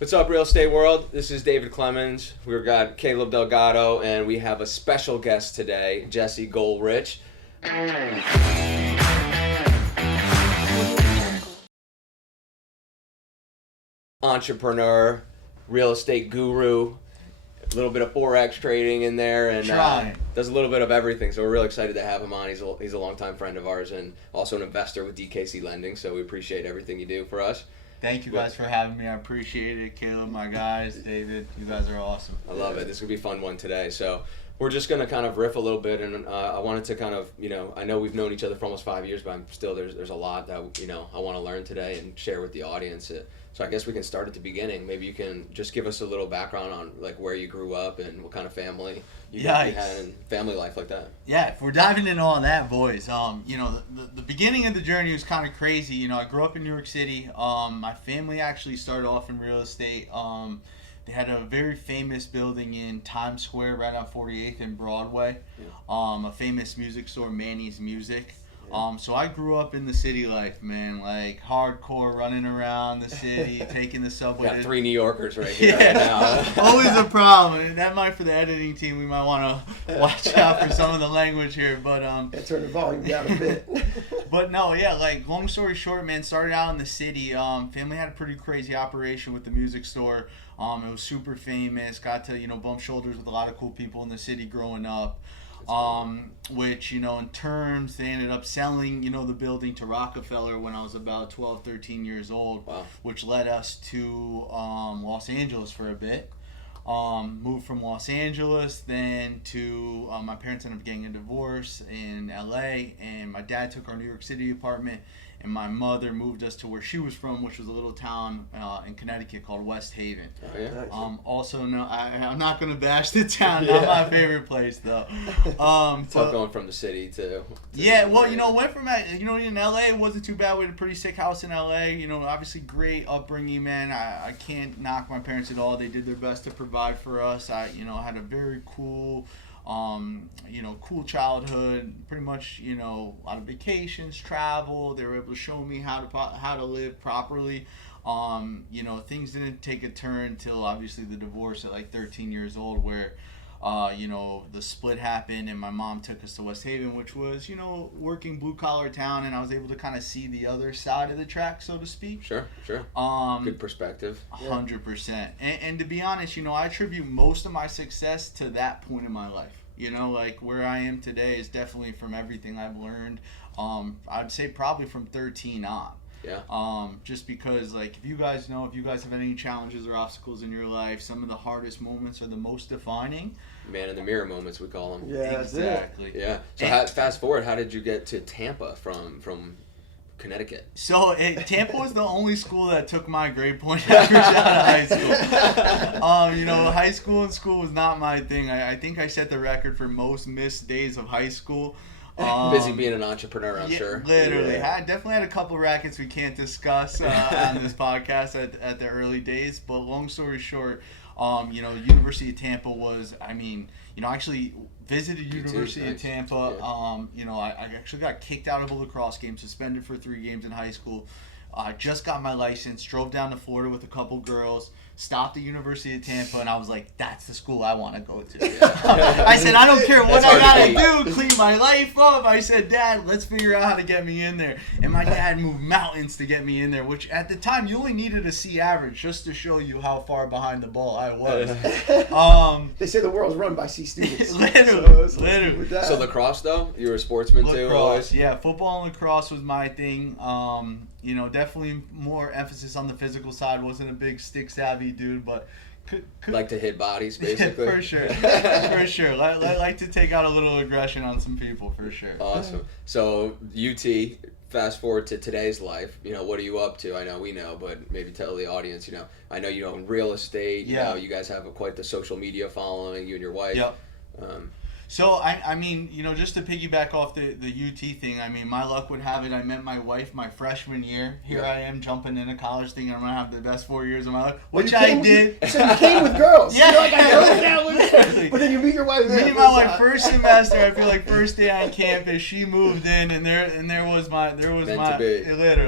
What's up, real estate world? This is David Clemens. We've got Caleb Delgado, and we have a special guest today, Jesse Goldrich. Entrepreneur, real estate guru, a little bit of Forex trading in there, and does a little bit of everything. So we're really excited to have him on. He's a longtime friend of ours and also an investor with DKC Lending, so we appreciate everything you do for us. Thank you guys for having me. I appreciate it. Caleb, my guys, David, you guys are awesome. I love it. This is going to be a fun one today. So we're just going to kind of riff a little bit, and I wanted to kind of, I know we've known each other for almost 5 years, but there's a lot that, I want to learn today and share with the audience. So I guess we can start at the beginning. Maybe you can just give us a little background on like where you grew up and what kind of family you had and family life like that. Yeah, if we're diving into all that, boys, the beginning of the journey was kind of crazy. I grew up in New York City. My family actually started off in real estate. They had a very famous building in Times Square right on 48th and Broadway. Yeah. A famous music store, Manny's Music. So I grew up in the city life, man, like hardcore, running around the city, taking the subway. Got 3 New Yorkers right here. Yeah, right now. Always a problem. That might, for the editing team, we might want to watch out for some of the language here. But turn the volume down a bit. But no, yeah, like long story short, man, started out in the city. Family had a pretty crazy operation with the music store. It was super famous. Got to bump shoulders with a lot of cool people in the city growing up. Which, in terms, they ended up selling, the building to Rockefeller when I was about 12, 13 years old. Wow. Which led us to Los Angeles for a bit. Moved from Los Angeles then to, my parents ended up getting a divorce in LA, and my dad took our New York City apartment, and my mother moved us to where she was from, which was a little town in Connecticut called West Haven. Oh, yeah. Also, no, I'm not going to bash the town. Not my favorite place, though. It's tough going from the city to yeah, well, went from, in LA, it wasn't too bad. We had a pretty sick house in LA. Obviously great upbringing, man. I can't knock my parents at all. They did their best to provide for us. I, had a very cool... cool childhood, pretty much, a lot of vacations, travel. They were able to show me how to live properly. Things didn't take a turn until obviously the divorce at like 13 years old, where, the split happened and my mom took us to West Haven, which was, working blue collar town, and I was able to kind of see the other side of the track, so to speak. Sure. Good perspective. 100%. And to be honest, I attribute most of my success to that point in my life. Like where I am today is definitely from everything I've learned. I'd say probably from 13 on. Yeah. Just because, like, if you guys have any challenges or obstacles in your life, some of the hardest moments are the most defining. Man in the mirror moments, we call them. Yeah, exactly. Yeah. So fast forward, how did you get to Tampa from Connecticut? So Tampa was the only school that took my grade point average out of high school. High school and school was not my thing. I think I set the record for most missed days of high school. Busy being an entrepreneur, I'm sure. Literally. Yeah. I definitely had a couple rackets we can't discuss on this podcast at the early days. But long story short, University of Tampa was, I actually visited University of Tampa. Yeah. I actually got kicked out of a lacrosse game, suspended for 3 games in high school. Just got my license, drove down to Florida with a couple girls, stopped at University of Tampa, and I was like, that's the school I want to go to. Yeah. I said, I don't care what I got to do, clean my life up. I said, Dad, let's figure out how to get me in there. And my dad moved mountains to get me in there, which at the time, you only needed a C average just to show you how far behind the ball I was. They say the world's run by C students. Literally. So lacrosse, though? You were a sportsman, too? Lacrosse, yeah. Football and lacrosse was my thing. Definitely more emphasis on the physical side. Wasn't a big stick savvy dude, but could like to hit bodies, basically. For sure, for sure. Like to take out a little aggression on some people, for sure. Awesome. So UT, fast forward to today's life. What are you up to? I know we know, but maybe tell the audience. I know you own real estate. Yeah. You guys have quite the social media following. You and your wife. Yep. So, I mean, just to piggyback off the UT thing, I mean, my luck would have it, I met my wife my freshman year. Here I am jumping into college thinking I'm going to have the best 4 years of my life, which I did. So you came with girls. Yeah. You're like, I know that. But then you meet your wife there. Me and my wife, first semester, I feel like first day on campus, she moved in, and there was my literally.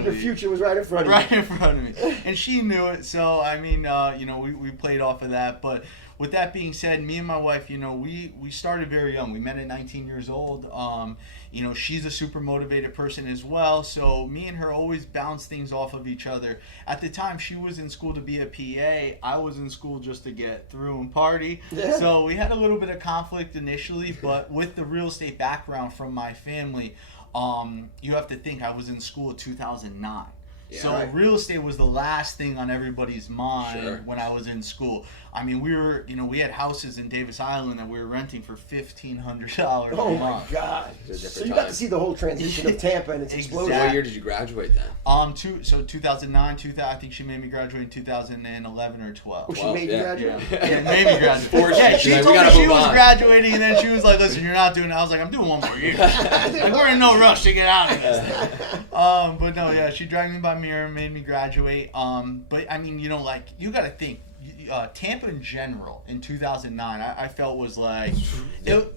Your future was right in front of you. Right in front of me. And she knew it, so, I mean, we played off of that, but with that being said, me and my wife, we started very young. We met at 19 years old. She's a super motivated person as well. So me and her always bounced things off of each other. At the time, she was in school to be a PA. I was in school just to get through and party. Yeah. So we had a little bit of conflict initially, but with the real estate background from my family, you have to think I was in school in 2009. Yeah, so real estate was the last thing on everybody's mind when I was in school. I mean, we had houses in Davis Island that we were renting for $1,500 Oh a my month. God! So you got to see the whole transition of Tampa and its explosion. What year did you graduate then? 2009, I think she made me graduate in 2011 or 12. Oh, she made you graduate? Yeah, made me graduate. She told me she was graduating, and then she was like, "Listen, you're not doing it." I was like, "I'm doing one more year. Like, we're in no rush to get out of this." But no, yeah, she dragged me by mirror, made me graduate. But I mean, you got to think. Tampa in general in 2009 I felt was like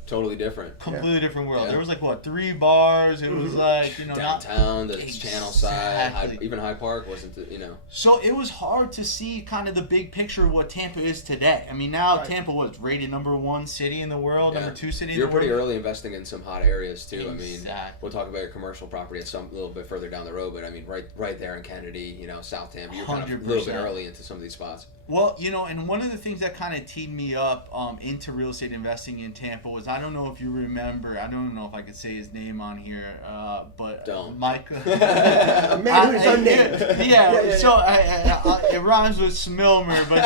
totally different, completely different world. There was like 3 bars. It was like downtown, the channel side, even Hyde Park wasn't So it was hard to see kind of the big picture of what Tampa is today. I mean, now Tampa was rated #1 city in the world, #2 city in the world. You're pretty early investing in some hot areas too. Exactly. I mean, we'll talk about your commercial property at some little bit further down the road, but I mean right there in Kennedy, South Tampa, you're kind of a little bit early into some of these spots. Well, and one of the things that kind of teed me up into real estate investing in Tampa was, I don't know if you remember, I don't know if I could say his name on here, but Mike. A man who's unnamed. Yeah, so it rhymes with Smilmer, but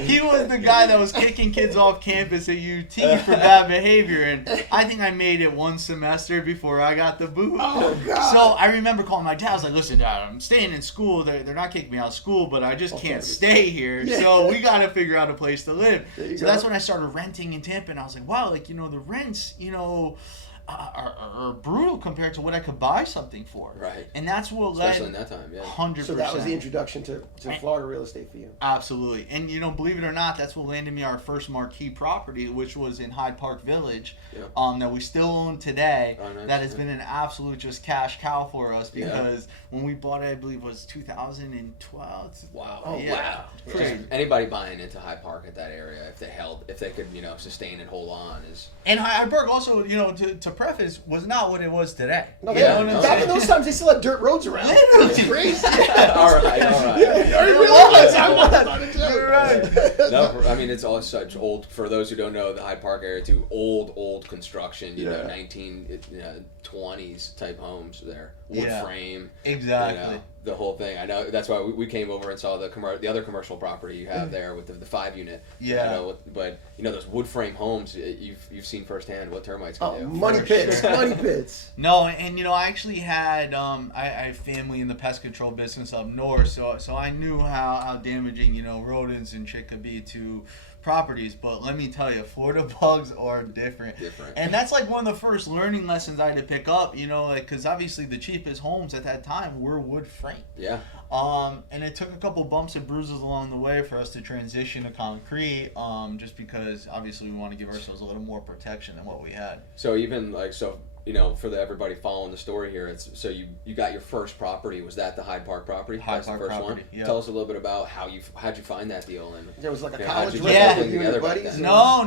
he was the guy that was kicking kids off campus at UT for bad behavior, and I think I made it one semester before I got the boot. Oh, God. So I remember calling my dad. I was like, "Listen, Dad, I'm staying in school. They're not kicking me out of school, but I just can't stay here, so we got to figure out a place to live." So that's when I started renting in Tampa, and I was like, wow, the rents, are brutal compared to what I could buy something for. Right. And that's what led. Especially in that time, 100%. So that was the introduction to Florida real estate for you. Absolutely. And, believe it or not, that's what landed me our first marquee property, which was in Hyde Park Village, that we still own today. Oh, nice. That has been an absolute just cash cow for us because when we bought it, I believe, was 2012. Wow. Oh, wow. Anybody buying into Hyde Park at that area, if they could, sustain and hold on is. And Hyde Park also, to preface, was not what it was today. No, back in those times, they still had dirt roads around. It's crazy. all right. You're right. No, I mean, it's all such old, for those who don't know, the Hyde Park area too, old construction, 1920s type homes there. Wood frame. Exactly. The whole thing. I know that's why we came over and saw the other commercial property you have there with the 5 unit. Yeah. But those wood frame homes, you've seen firsthand what termites can do. Money pits. No, and I actually had I have family in the pest control business up north, so I knew how damaging rodents and shit could be to properties. But let me tell you, Florida bugs are different. And that's like one of the first learning lessons I had to pick up, because obviously the cheapest homes at that time were wood frame. Yeah. And it took a couple bumps and bruises along the way for us to transition to concrete, just because obviously we want to give ourselves a little more protection than what we had. So even for everybody following the story here, it's so you got your first property. Was that the Hyde Park property? Hyde Park the first property. one. Yep. Tell us a little bit about how'd you find that deal and there was like a college with you and your buddies. No.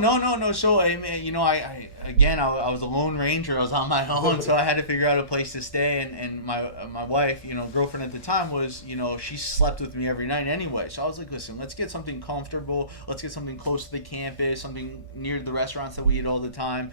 So I was a lone ranger. I was on my own, so I had to figure out a place to stay. And my wife, girlfriend at the time, was she slept with me every night anyway. So I was like, listen, let's get something comfortable. Let's get something close to the campus, something near the restaurants that we eat all the time.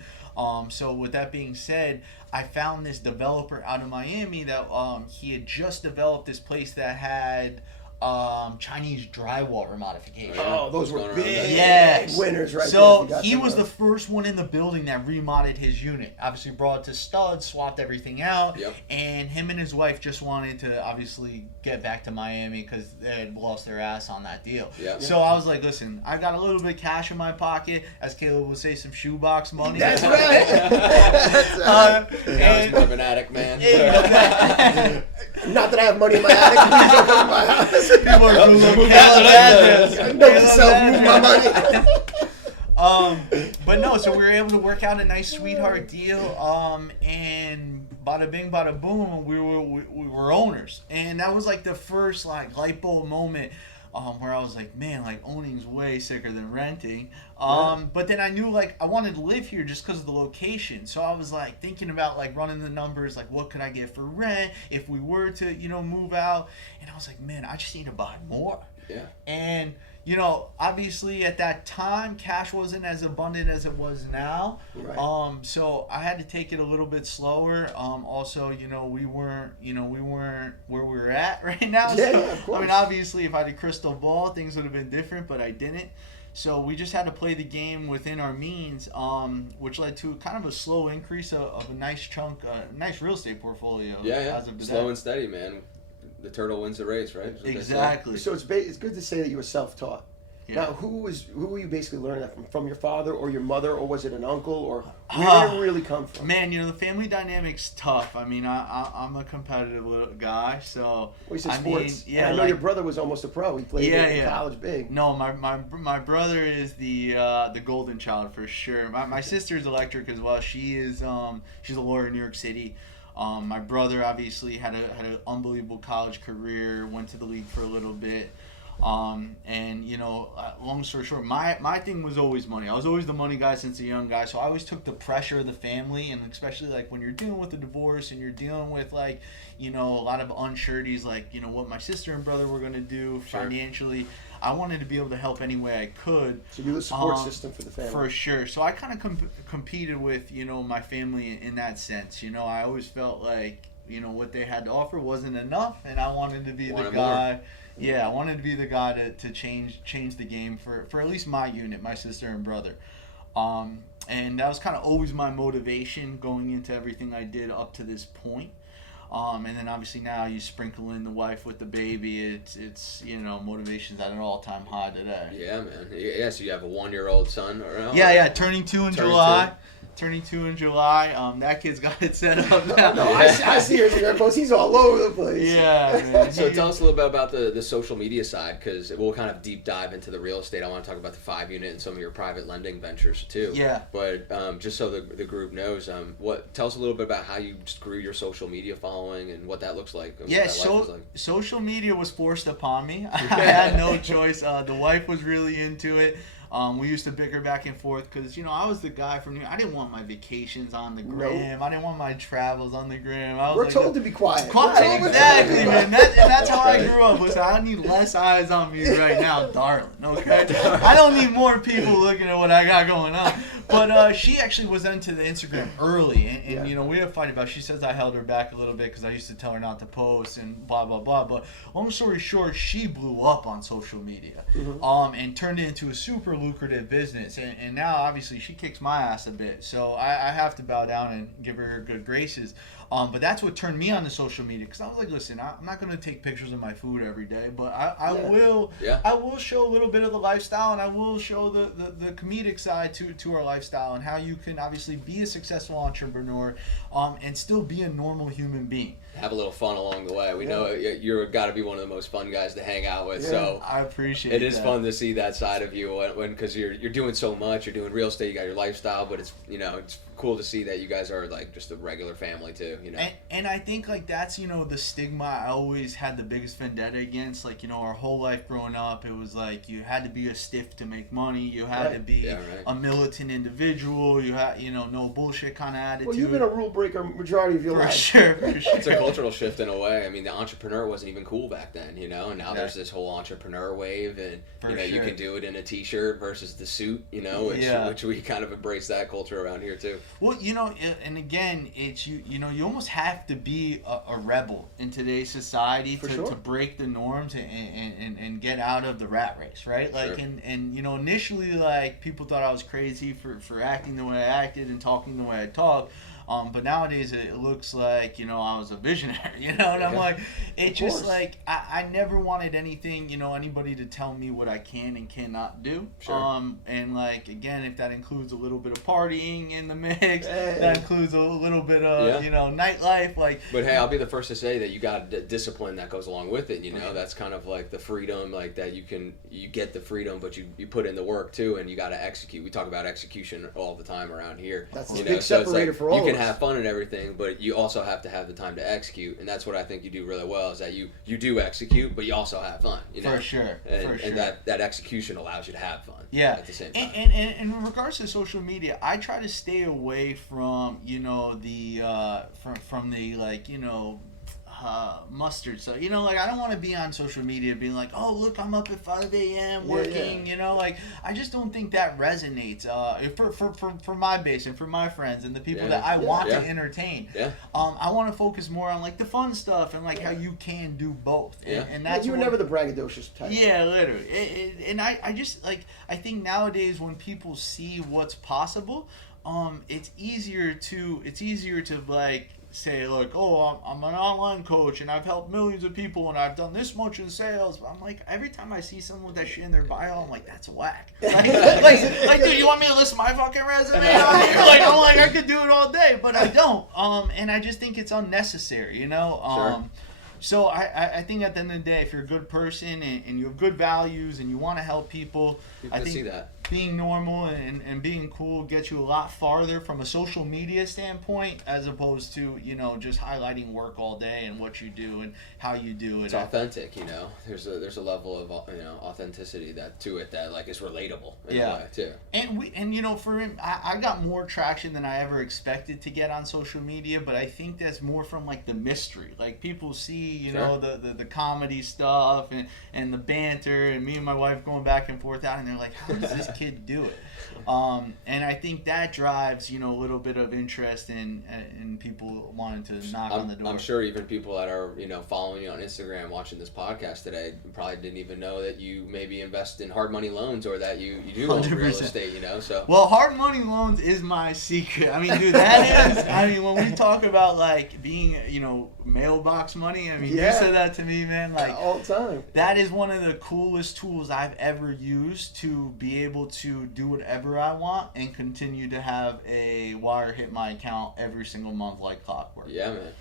So with that being said, I found this developer out of Miami that he had just developed this place that had Chinese drywall modification. Oh, those were Going around big that. Yes. winners right there. So if you got he some was of the those. first one in the building that remodded his unit. Obviously brought it to studs, swapped everything out, Yep. and him and his wife just wanted to obviously get back to Miami because they had lost their ass on that deal. Yep. So I was like, listen, I got a little bit of cash in my pocket, as Caleb would say, some shoebox money. That's right. That's Uh, right. I was and- more of an addict, man. Yeah, Not that I have money in my attic. Please don't come to my house. people are Googling Move Caleb's out of address. I know Caleb's myself, move my address. money. But no, so we were able to work out a nice sweetheart deal, and bada bing, bada boom, we were owners, and that was like the first like light bulb moment, where I was like, man, like owning's way sicker than renting. But then I knew like I wanted to live here just because of the location, so I was like thinking about like running the numbers, like what could I get for rent if we were to move out, and I was like, man, I just need to buy more. Yeah. And obviously at that time, cash wasn't as abundant as it was now. Right. So I had to take it a little bit slower. Also, we weren't where we were at right now. Yeah, So, yeah, of course. I mean, obviously, if I had a crystal ball, things would have been different, but I didn't. So we just had to play the game within our means, which led to kind of a slow increase of a nice chunk, nice real estate portfolio. Yeah. As of today. Slow and steady, man. The turtle wins the race, right? Is what they say. Exactly. So it's good to say that you were self-taught. Yeah. Now, who were you basically learning that from? From your father or your mother, or was it an uncle, or where did it really come from? Man, the family dynamic's tough. I mean, I'm a competitive little guy, so Well, you said I sports. mean, yeah, And I know like- your brother was almost a pro. He played in college big. No, my brother is the golden child for sure. My sister's electric as well. She's a lawyer in New York City. My brother obviously had an unbelievable college career. Went to the league for a little bit. And long story short, my thing was always money. I was always the money guy since a young guy, so I always took the pressure of the family, and especially like when you're dealing with a divorce and you're dealing with like a lot of unsureties, like what my sister and brother were gonna do financially. I wanted to be able to help any way I could. So you're the support system for the family. For sure. So I kind of competed with my family in that sense. I always felt like what they had to offer wasn't enough, and I wanted to be the guy. More. Yeah, I wanted to be the guy to change the game for at least my unit, my sister and brother. And that was kind of always my motivation going into everything I did up to this point. And then obviously now you sprinkle in the wife with the baby. It's motivation's at an all-time high today. Yeah, man. Yeah, so you have a 1-year-old son around? Yeah, turning 2 in July. Turning 2 in July. That kid's got it set up now. No, I see your Instagram posts. He's all over the place. Yeah, man. So tell us a little bit about the social media side, because we'll kind of deep dive into the real estate. I want to talk about the 5-unit and some of your private lending ventures too. Yeah. But just so the group knows, tell us a little bit about how you just grew your social media following and what that looks like. And Yeah, what that life is like. social media was forced upon me. I had no choice. The wife was really into it. We used to bicker back and forth because, I was the guy from New York. I didn't want my vacations on the gram. I didn't want my travels on the gram. I was We're told to be quiet. Quiet, exactly, man. That's how I grew up. Listen, I need less eyes on me right now, darling, okay? I don't need more people looking at what I got going on. But she actually was into the Instagram early, and we had a fight about it. She says I held her back a little bit because I used to tell her not to post and blah, blah, blah. But long story short, she blew up on social media and turned it into a super lucrative business. And now, obviously, she kicks my ass a bit. So I have to bow down and give her her good graces. But that's what turned me on to social media, because I was like, listen, I'm not going to take pictures of my food every day, but I will show a little bit of the lifestyle, and I will show the comedic side to our lifestyle and how you can obviously be a successful entrepreneur and still be a normal human being. Have a little fun along the way. We know you're got to be one of the most fun guys to hang out with. So I appreciate it. It is that. fun to see that side of you because you're doing so much. You're doing real estate. You got your lifestyle, but it's it's cool to see that you guys are like just a regular family too. And I think like that's the stigma I always had the biggest vendetta against. Like our whole life growing up, it was like you had to be a stiff to make money. You had to be a militant individual. You had no bullshit kind of attitude. Well, you've been a rule breaker majority of your life. For sure. It's a cultural shift in a way. I mean, the entrepreneur wasn't even cool back then, and now there's this whole entrepreneur wave, and you can do it in a t-shirt versus the suit, which we kind of embrace that culture around here too. Well, and again, it's you almost have to be a rebel in today's society to break the norms and get out of the rat race, right? Like, Sure. and you know, initially, like, people thought I was crazy for acting the way I acted and talking the way I talked. But nowadays it looks like, you know, I was a visionary, you know, and I'm like, it's just like, I never wanted anything, you know, anybody to tell me what I can and cannot do. Sure. And like, again, if that includes a little bit of partying in the mix, that includes a little bit of, you know, nightlife, like. But hey, I'll be the first to say that you got discipline that goes along with it, you know, that's kind of like the freedom, like that you get the freedom, but you put in the work too, and you got to execute. We talk about execution all the time around here. That's the big separator for all of us. You can have fun and everything, but you also have to have the time to execute, and that's what I think you do really well, is that you do execute, but you also have fun, you know? For sure. And that execution allows you to have fun at the same time. And in regards to social media, I try to stay away from, you know, the from the, like, you know, mustard. So, you know, like, I don't want to be on social media being like, oh, look, I'm up at 5 a.m. working, you know, like, I just don't think that resonates for my base and for my friends and the people that I want to entertain. I want to focus more on, like, the fun stuff and, like, how you can do both. And that's you were never the braggadocious type. Yeah, literally. And I just, like, I think nowadays when people see what's possible, it's easier to like, say, like, oh, I'm an online coach and I've helped millions of people and I've done this much in sales. I'm like, every time I see someone with that shit in their bio, I'm like, that's whack. Like, dude, you want me to list my fucking resume on here? Like, I'm like, I could do it all day, but I don't. And I just think it's unnecessary, you know? Sure. So I think at the end of the day, if you're a good person and you have good values and you want to help people, I think see that. Being normal and being cool gets you a lot farther from a social media standpoint, as opposed to, you know, just highlighting work all day and what you do and how you do it. It's authentic, you know. There's a level of, you know, authenticity to it that, like, is relatable in a way too. And you know, for him, I got more traction than I ever expected to get on social media, but I think that's more from, like, the mystery. Like, people see, you know, the comedy stuff and the banter and me and my wife going back and forth out, and they're like, how does this kid do it? And I think that drives, you know, a little bit of interest in people wanting to knock on the door. I'm sure even people that are, you know, following you on Instagram, watching this podcast today, probably didn't even know that you maybe invest in hard money loans or that you do own 100%. Real estate, you know. So well, hard money loans is my secret. I mean, dude, that is. I mean, when we talk about, like, being, you know, mailbox money, I mean, you said that to me, man, like, all the time. That is one of the coolest tools I've ever used to be able to do whatever I want and continue to have a wire hit my account every single month like clockwork. Yeah, man.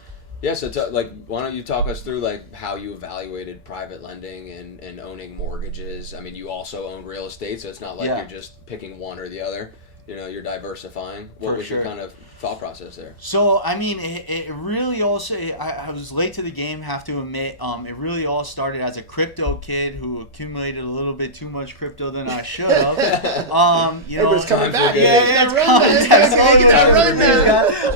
Yeah, so like, why don't you talk us through, like, how you evaluated private lending and owning mortgages? I mean, you also own real estate, so it's not like you're just picking one or the other. You know, you're diversifying. What was your kind of thought process there? So, I mean, it really also, I was late to the game, have to admit. It really all started as a crypto kid who accumulated a little bit too much crypto than I should have. You know, it's coming back. Yeah, it's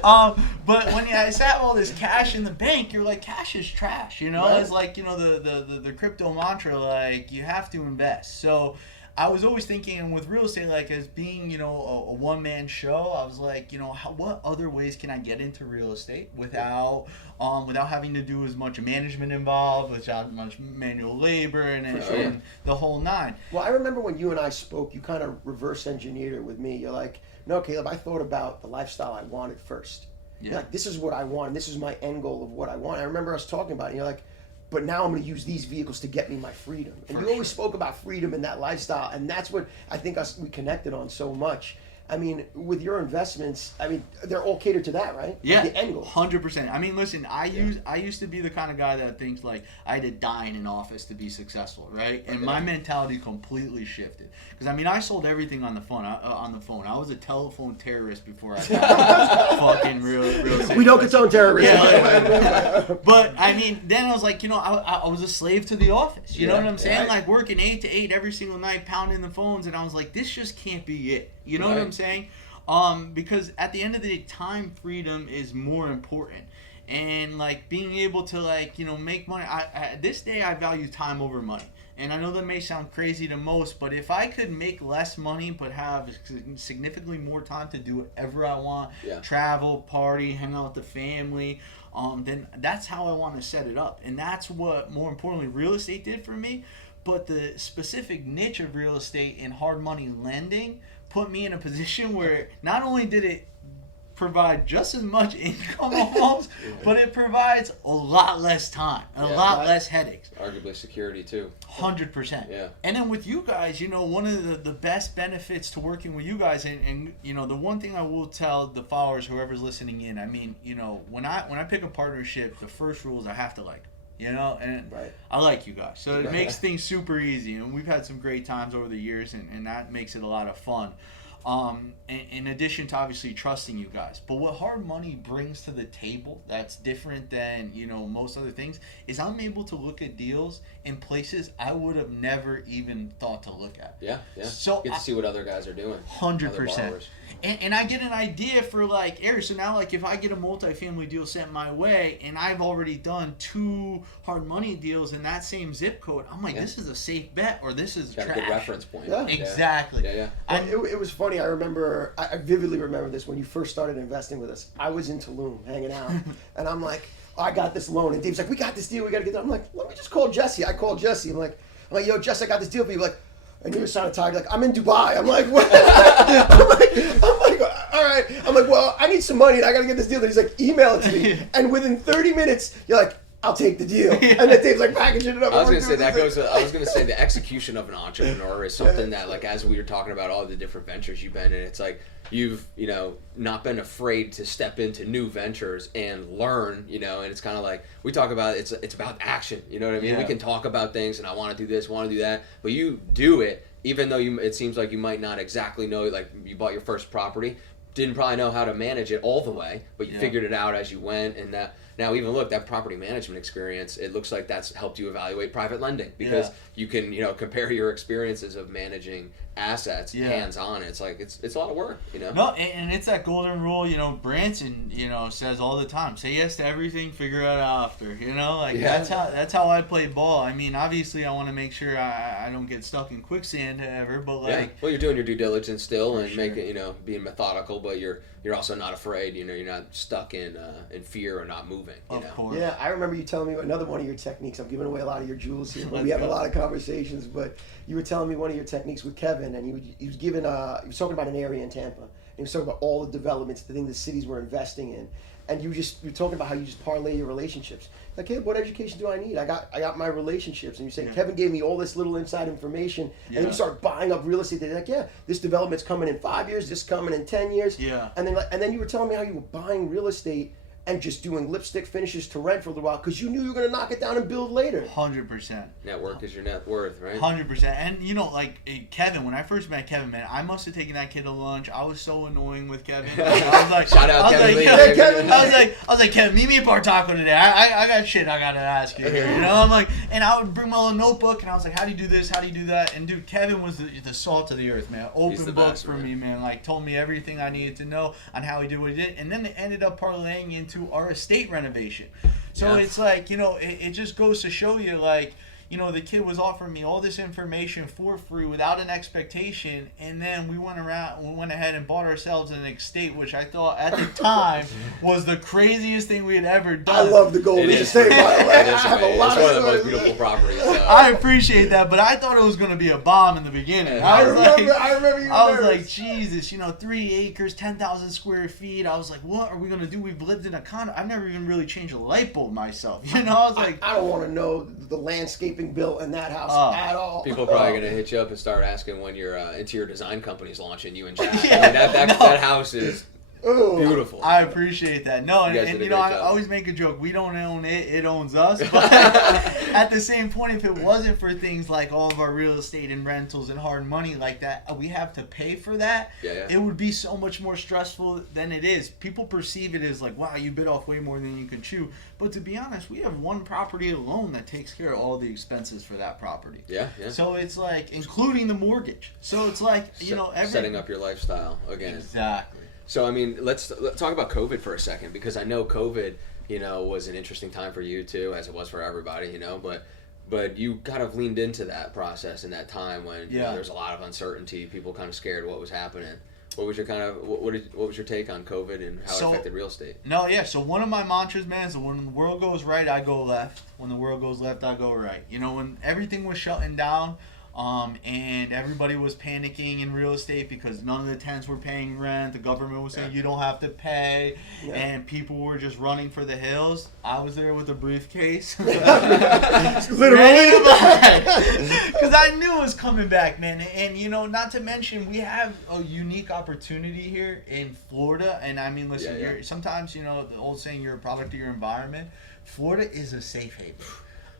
coming. But when I sat all this cash in the bank, you're like, cash is trash, you know? It's like, you know, the crypto mantra, like, you have to invest. So I was always thinking with real estate, like, as being, you know, a one-man show, I was like, you know, what other ways can I get into real estate without having to do as much management involved, without much manual labor and the whole nine. Well, I remember when you and I spoke, you kind of reverse engineered it with me. You're like, no, Caleb, I thought about the lifestyle I wanted first. You're like, this is what I want. This is my end goal of what I want. I remember us talking about it, and you're like, but now I'm going to use these vehicles to get me my freedom. And you always spoke about freedom and that lifestyle, and that's what I think we connected on so much. I mean, with your investments, I mean, they're all catered to that, right? Yeah, like the end goal. 100%. I mean, listen, I used to be the kind of guy that thinks, like, I had to die in an office to be successful, right? And my mentality completely shifted. Because, I mean, I sold everything on the phone. I was a telephone terrorist before I got fucking real estate. We don't condone terrorism. But, I mean, then I was like, you know, I was a slave to the office. You know what I'm saying? Right. Like, working 8 to 8 every single night, pounding the phones. And I was like, this just can't be it. You know what I'm saying? Because at the end of the day, time freedom is more important. And, like, being able to, like, you know, make money. This day I value time over money. and I know that may sound crazy to most, but if I could make less money but have significantly more time to do whatever I want, travel, party, hang out with the family, then that's how I want to set it up. And that's what, more importantly, real estate did for me. But the specific niche of real estate and hard money lending put me in a position where not only did it provide just as much income almost, but it provides a lot less time, a lot less headaches. Arguably security too. 100%. Yeah. And then with you guys, one of the best benefits to working with you guys, and the one thing I will tell the followers, whoever's listening in, I mean, when I pick a partnership, the first rule is I have to like them. And I like you guys. So it makes things super easy. And we've had some great times over the years, and that makes it a lot of fun. In addition to obviously trusting you guys. But what hard money brings to the table that's different than, most other things is I'm able to look at deals in places I would have never even thought to look at. Yeah. So get to see what other guys are doing. 100%. And I get an idea for areas. So now if I get a multifamily deal sent my way and I've already done 2 hard money deals in that same zip code, I'm like, this is a safe bet or this is got trash. a good reference point. Yeah. Exactly. Yeah. Well, it was funny. I vividly remember this when you first started investing with us. I was in Tulum hanging out, and I'm like, I got this loan, and Dave's like, we got this deal, we got to get that. I'm like, let me just call Jesse. I called Jesse. I'm like, yo, Jesse, I got this deal for you. Like, and he was trying to talk, like, I'm in Dubai. I'm like, what? I'm like, all right. I'm like, well, I need some money, and I got to get this deal. And he's like, email it to me. And within 30 minutes, you're like, I'll take the deal. And then Dave's like packaging it up. I was gonna say the execution of an entrepreneur is something that, like, as we were talking about all the different ventures you've been in, it's like you've not been afraid to step into new ventures and learn, and it's kind of like we talk about it's about action. You know what I mean? We can talk about things and I want to do this, want to do that, but you do it even though it seems like you might not exactly know. Like, you bought your first property, didn't probably know how to manage it all the way, but you figured it out as you went, and that. Now, even look, that property management experience, it looks like that's helped you evaluate private lending because you can, compare your experiences of managing assets hands-on. It's like, it's a lot of work, No, and it's that golden rule, Branson, says all the time, say yes to everything, figure it out after, that's how I play ball. I mean, obviously I want to make sure I don't get stuck in quicksand ever, but well, you're doing your due diligence still and making, being methodical, but you're also not afraid, you're not stuck in fear or not moving. Of course. Yeah, I remember you telling me another one of your techniques. I'm giving away a lot of your jewels here, but we have a lot of conversations. But you were telling me one of your techniques with Kevin, and he was talking about an area in Tampa. And he was talking about all the developments, the things the cities were investing in, and you're talking about how you just parlay your relationships. Like, hey, what education do I need? I got my relationships, and you say Kevin gave me all this little inside information, and then you start buying up real estate. They're like, this development's coming in 5 years, this coming in 10 years, and then you were telling me how you were buying real estate and just doing lipstick finishes to rent for a little while because you knew you were going to knock it down and build later. 100%. Network is your net worth, right? 100%. And, Kevin, when I first met Kevin, man, I must have taken that kid to lunch. I was so annoying with Kevin. I was like, shout out Kevin Lee. I was like, Kevin, meet me at Bar Taco today. I got shit I got to ask you here. I'm like, and I would bring my little notebook, and I was like, how do you do this? How do you do that? And, dude, Kevin was the salt of the earth, man. Open book for me, man. Like, told me everything I needed to know on how he did what he did. And then it ended up parlaying into our estate renovation. So it's like, it just goes to show you, like, the kid was offering me all this information for free without an expectation, and then we went ahead and bought ourselves an estate, which I thought at the time was the craziest thing we had ever done. I love the Goldrich estate, by the way. It's one of the most beautiful properties. I appreciate that, but I thought it was going to be a bomb in the beginning. I remember you. I was like, Jesus, 3 acres, 10,000 square feet. I was like, what are we going to do? We've lived in a condo. I've never even really changed a light bulb myself. I was like, I don't want to know the landscaping built in that house at all. People are probably going to hit you up and start asking when your interior design company's launching you and Jack. That house is beautiful. I appreciate that. No, and I always make a joke. We don't own it; it owns us. But at the same point, if it wasn't for things like all of our real estate and rentals and hard money like that, we have to pay for that. It would be so much more stressful than it is. People perceive it as like, wow, you bit off way more than you can chew. But to be honest, we have one property alone that takes care of all the expenses for that property. So it's like, including the mortgage. So it's like, setting up your lifestyle again. Exactly. So, I mean, let's talk about COVID for a second, because I know COVID, was an interesting time for you too, as it was for everybody, but But you kind of leaned into that process in that time when you know, there's a lot of uncertainty, people kind of scared what was happening. What was your kind of what was your take on COVID and how it affected real estate? No, yeah. So one of my mantras, man, is when the world goes right, I go left. When the world goes left, I go right. You know, when everything was shutting down, and everybody was panicking in real estate because none of the tenants were paying rent. The government was saying you don't have to pay, and people were just running for the hills. I was there with a briefcase, literally, because I knew it was coming back, man. And you know, not to mention we have a unique opportunity here in Florida. And I mean, listen, you're, sometimes you know the old saying, you're a product of your environment. Florida is a safe haven.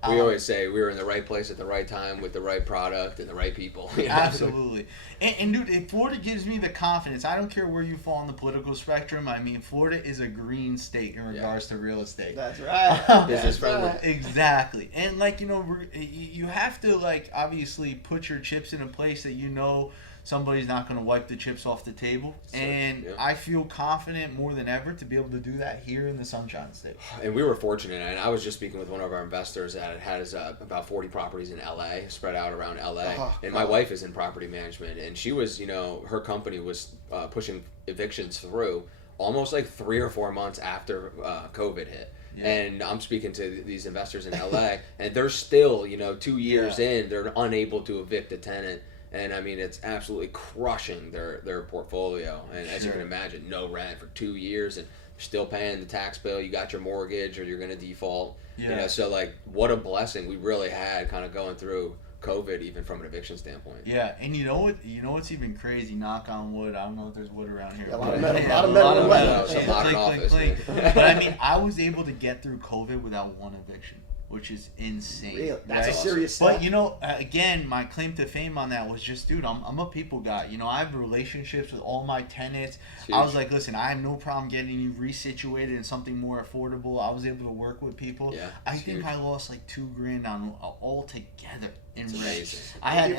We always say we were in the right place at the right time with the right product and the right people. You know? Absolutely. And dude, Florida gives me the confidence. I don't care where you fall on the political spectrum. I mean, Florida is a green state in regards to real estate. That's right. Business friendly. Exactly. And like, you know, you have to like obviously put your chips in a place that you know somebody's not going to wipe the chips off the table. And I feel confident more than ever to be able to do that here in the Sunshine State. And we were fortunate. And I was just speaking with one of our investors that has about 40 properties in LA, spread out around LA. And my wife is in property management. And she was, you know, her company was pushing evictions through almost like 3 or 4 months after COVID hit. Yeah. And I'm speaking to these investors in LA, and they're still, you know, 2 years in, they're unable to evict a tenant. And I mean, it's absolutely crushing their portfolio. And as you can imagine, no rent for 2 years and still paying the tax bill. You got your mortgage or you're going to default. You know, so like what a blessing we really had kind of going through COVID, even from an eviction standpoint. Yeah, and you know what? You know what's even crazy? Knock on wood. I don't know if there's wood around here. A lot of metal. It's a modern office. But I mean, I was able to get through COVID without one eviction, which is insane. Really? That's a serious step. But you know, again, my claim to fame on that was just, dude, I'm a people guy. You know, I have relationships with all my tenants. I was like, listen, I have no problem getting you resituated in something more affordable. I was able to work with people. Yeah, I think I lost like $2,000 on all together in rent. I had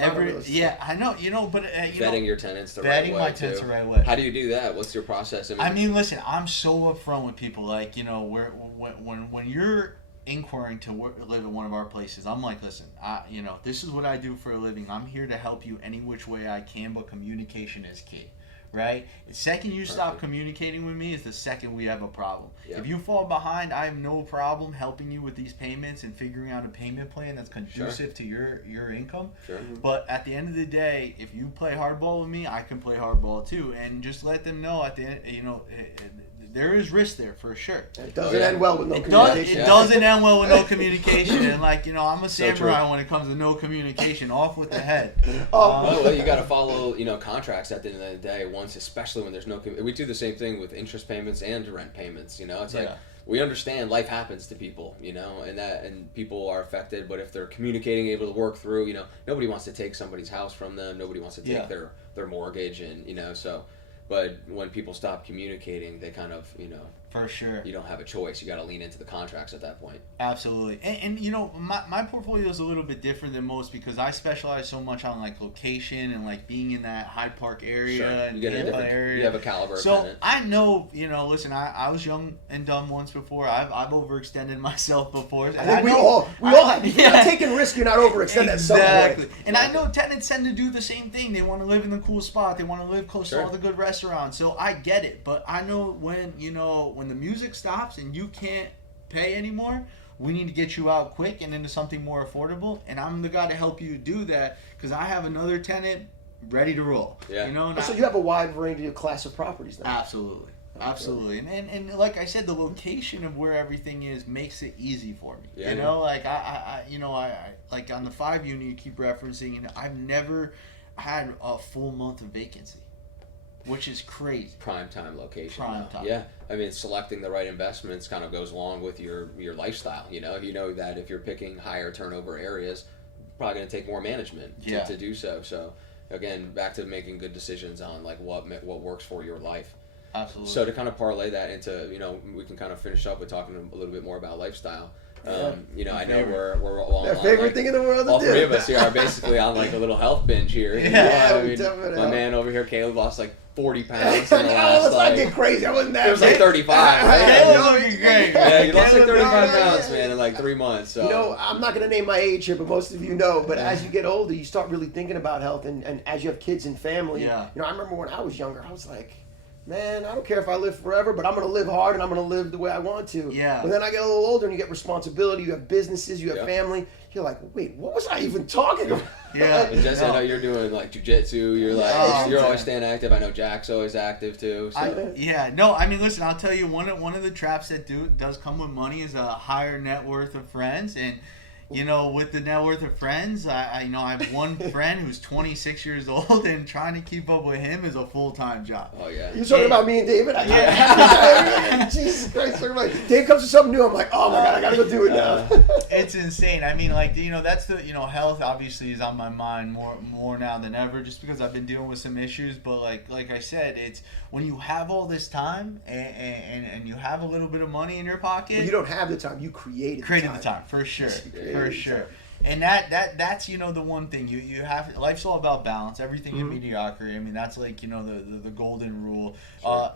I know, you know, but vetting your tenants the right way. Vetting my tenants the right way. How do you do that? What's your process? I mean, listen, I'm so upfront with people. Like, you know, when you're inquiring to live at one of our places, I'm like, listen, you know, this is what I do for a living. I'm here to help you any which way I can, but communication is key, right? The second you stop communicating with me is the second we have a problem. If you fall behind, I have no problem helping you with these payments and figuring out a payment plan that's conducive to your income. But at the end of the day, if you play hardball with me, I can play hardball too. And just let them know at the end, you know, there is risk there for sure. It doesn't end well with no communication. It doesn't end well with no communication. And like, you know, I'm a samurai when it comes to no communication. Off with the head. Well, you got to follow, you know, contracts at the end of the day. Once, especially when there's no. We do the same thing with interest payments and rent payments. You know, it's like we understand life happens to people. You know, and people are affected. But if they're communicating, able to work through, you know, nobody wants to take somebody's house from them. Nobody wants to take their mortgage, and you know, so. But when people stop communicating, they kind of, you know, for sure, you don't have a choice. You got to lean into the contracts at that point. Absolutely. And you know, my portfolio is a little bit different than most because I specialize so much on like location and like being in that Hyde Park area and Tampa area. You have a caliber. So I know, you know, listen, I was young and dumb once before. I've overextended myself before. I think we all have. If you're not taking risk, you're not overextended at some point. And I know tenants tend to do the same thing. They want to live in the cool spot. They want to live close to all the good restaurants. So I get it. But I know when the music stops and you can't pay anymore, we need to get you out quick and into something more affordable. And I'm the guy to help you do that because I have another tenant ready to roll. Yeah. You know. So you have a wide range of class of properties now. Absolutely. And like I said, the location of where everything is makes it easy for me. Yeah, you know, like I like on the 5 unit you keep referencing, and I've never had a full month of vacancy. Which is crazy. Prime time location. Prime time. Yeah. I mean, selecting the right investments kind of goes along with your lifestyle. You know that if you're picking higher turnover areas, probably going to take more management to do so. So, again, back to making good decisions on like what works for your life. Absolutely. So to kind of parlay that into, you know, we can kind of finish up with talking a little bit more about lifestyle. You know, I know we're all Their on, favorite like, thing in the world to all do. three of us here are basically on like a little health binge here. You know? Yeah, I mean, my man over here, Caleb, lost like 40 pounds in the No, last let's not like. get crazy. I wasn't that. It was like 35. Caleb's Right? looking great. Yeah, he lost like Caleb's 35 yeah, pounds, yeah. man, in like 3 months. So. You know, I'm not going to name my age here, but most of you know. But as you get older, you start really thinking about health, and as you have kids and family. Yeah. You know, I remember when I was younger, I was like, man, I don't care if I live forever, but I'm going to live hard and I'm going to live the way I want to. Yeah. But then I get a little older and you get responsibility, you have businesses, you have family. You're like, wait, what was I even talking about? Yeah. And Jesse, I know you're doing like jujitsu. You're like you're always staying active. I know Jack's always active too. So. I mean, listen, I'll tell you, one of the traps that does come with money is a higher net worth of friends. And you know, with the net worth of friends, I have one friend who's 26 years old, and trying to keep up with him is a full-time job. Oh yeah. You're talking about me and David? Yeah. Jesus Christ. Dave comes with something new. I'm like, oh my God, I got to go do it now. It's insane. I mean, like, you know, that's the, you know, health obviously is on my mind more now than ever, just because I've been dealing with some issues. But like I said, it's when you have all this time and you have a little bit of money in your pocket. Well, you don't have the time. You created the time for sure. Yeah. For sure. And that's you know the one thing you have. Life's all about balance. Everything in mediocrity. I mean, that's like, you know, the golden rule. Sure.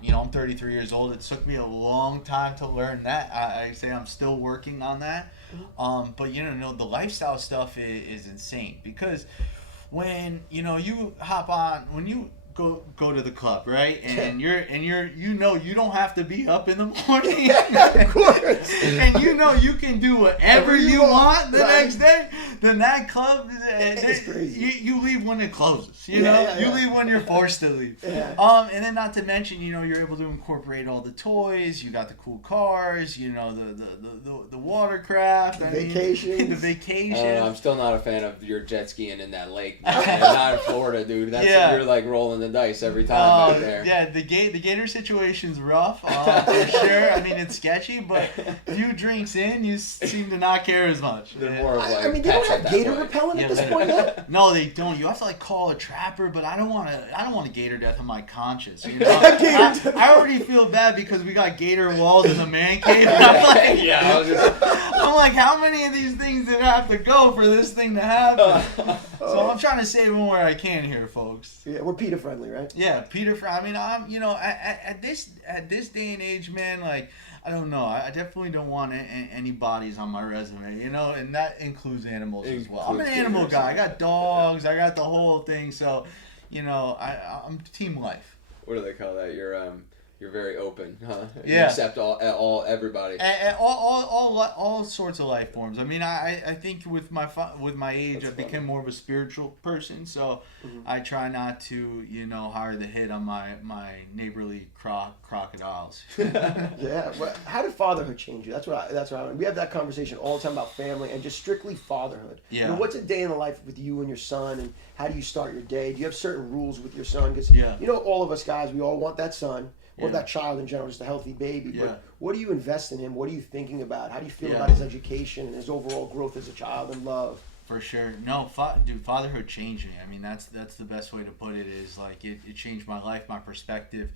You know, I'm 33 years old. It took me a long time to learn that. I say I'm still working on that. But you know the lifestyle stuff is insane, because when you know you hop on, when you go to the club, right? And you're you know you don't have to be up in the morning. Of course. And you know you can do whatever you want the right. next day. Then that club, It's crazy. you leave when it closes. You know, you leave when you're forced to leave. Yeah. And then not to mention, you know, you're able to incorporate all the toys. You got the cool cars. You know, the watercraft. The vacations. The vacations. I don't know, I'm still not a fan of your jet skiing in that lake. Man. Not in Florida, dude. You're like rolling the dice every time back there. Yeah, the gator situation's rough, for sure. I mean, it's sketchy, but few drinks in, you seem to not care as much. They're more of like. I mean, they don't have gator repellent at this point yet? No, they don't. You have to like call a trapper, but I don't want a gator death on my conscience. You know, I already feel bad because we got gator walls in the man cave. I'm like, I'm like, how many of these things did I have to go for this thing to happen? So I'm trying to save them where I can here, folks. Yeah, we're PETA friendly, right? Yeah, I mean, I'm, you know, at this day and age, man, like, I don't know. I definitely don't want any bodies on my resume, you know, and that includes animals as well. I'm an animal guy. I got dogs. I got the whole thing. So, you know, I'm team life. What do they call that? You're very open, huh? You Yeah. accept everybody. And all sorts of life forms. I mean, I think with my age, I became more of a spiritual person. So I try not to, you know, hire the hit on my neighborly crocodiles. Yeah. Well, how did fatherhood change you? That's what I we have that conversation all the time about family and just strictly fatherhood. Yeah. You know, what's a day in the life with you and your son, and how do you start your day? Do you have certain rules with your son? Because you know, all of us guys, we all want that son. Or that child in general, just a healthy baby. Yeah. But what do you invest in him? What are you thinking about? How do you feel about his education and his overall growth as a child and love? For sure. No, dude, fatherhood changed me. I mean, that's the best way to put it, is like it changed my life, my perspective.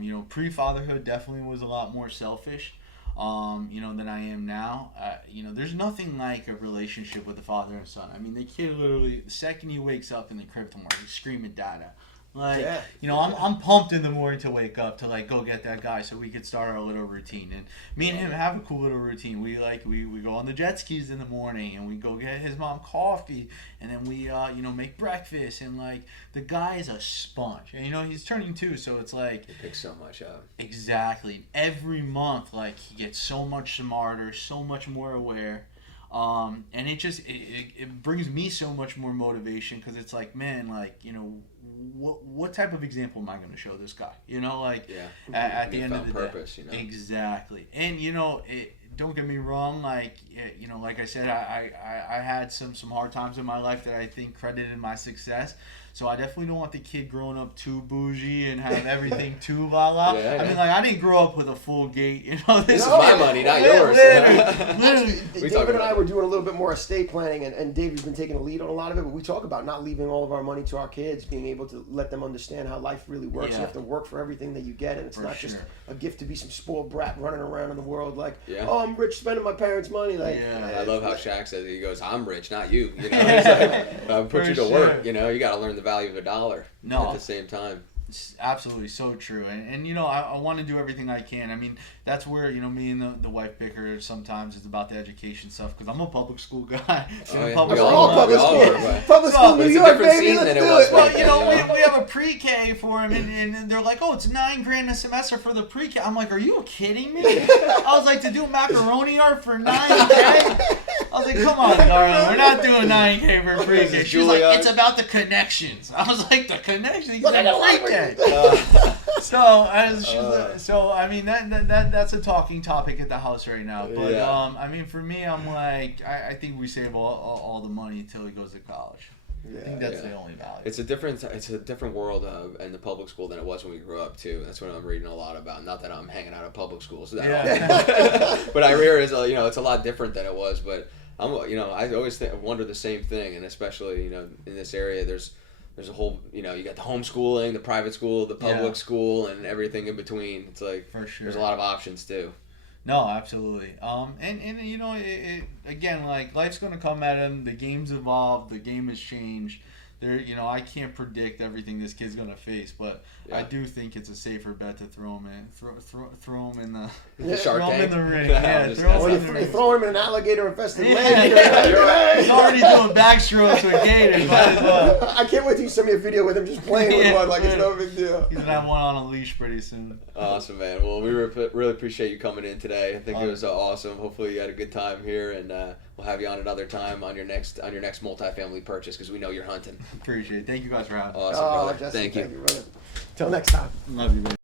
You know, pre-fatherhood definitely was a lot more selfish, you know, than I am now. You know, there's nothing like a relationship with the father and son. I mean, the kid literally, the second he wakes up in the crib tomorrow, he's screaming dada. Like, you know, I'm pumped in the morning to wake up to like go get that guy so we could start our little routine. And me and him have a cool little routine. We go on the jet skis in the morning, and we go get his mom coffee, and then we you know, make breakfast. And like, the guy is a sponge, and you know, he's turning 2, so it's like It picks so much up. Exactly. Every month, like, he gets so much smarter, so much more aware. And it brings me so much more motivation, because it's like, man, like, you know, what type of example am I going to show this guy? You know, like, at the end of the purpose, day. you know? Exactly. And, you know, don't get me wrong, like, you know, like I said, I had some hard times in my life that I think credited my success. So I definitely don't want the kid growing up too bougie and have everything too la la. I mean, like, I didn't grow up with a full gate, you know. This is my money, not yours. Actually, David and I were doing a little bit more estate planning, and David's been taking a lead on a lot of it, but we talk about not leaving all of our money to our kids, being able to let them understand how life really works. You have to work for everything that you get, and it's not just a gift to be some spoiled brat running around in the world like, oh, I'm rich spending my parents' money. Like, Yeah. I love how Shaq says it. He goes, "I'm rich, not you." You know, he's like, "I'll put For you to sure. work." You know, you got to learn the value of a dollar. No. At the same time. It's absolutely so true, and you know I want to do everything I can. I mean that's where you know me and the wife bicker sometimes. It's about the education stuff because I'm a public school guy. Oh, yeah. Public We we're school. all public we all school. were, but- Public So, school, but New it's a York, different baby. scene Let's than it do was it. back Well, you know, Yeah. we have a pre-K for him, and they're like, oh, it's $9,000 a semester for the pre-K. I'm like, are you kidding me? I was like, to do macaroni art for $9K? I was like, come on, darling, we're not doing $9K for pre-K. She was like, Juilliard? it's about the connections. I was like, the connections? He Look, I said got pre-K. So I mean that's a talking topic at the house right now. But Yeah. I mean for me, I'm like I think we save all the money until he goes to college. I think that's the only value. It's a different world in the public school than it was when we grew up too. That's what I'm reading a lot about. Not that I'm hanging out at public schools, but I hear it's it's a lot different than it was. But I always wonder the same thing, and especially in this area, there's a whole you got the homeschooling, the private school, the public school, and everything in between. It's like For sure. there's a lot of options too. No, absolutely. And it again, like life's gonna come at him. The game's evolved. The game has changed. There, I can't predict everything this kid's gonna face, but I do think it's a safer bet to throw him in, throw him in the Shark throw him in Tank? the ring. Yeah, Yeah, just- throw him When in the you ring. throw him in an alligator-infested Yeah. lake. He's already doing backstrokes with gators. Might as well. I can't wait till you send me a video with him just playing with one like it's no big deal. He's gonna have one on a leash pretty soon. Awesome, man. Well, we really appreciate you coming in today. I think it was awesome. Hopefully, you had a good time here, and we'll have you on another time on your next multifamily purchase because we know you're hunting. Appreciate it. Thank you guys for having me. Awesome, Oh, brother. Jesse, Thank you. brother. Till next time. Love you, baby.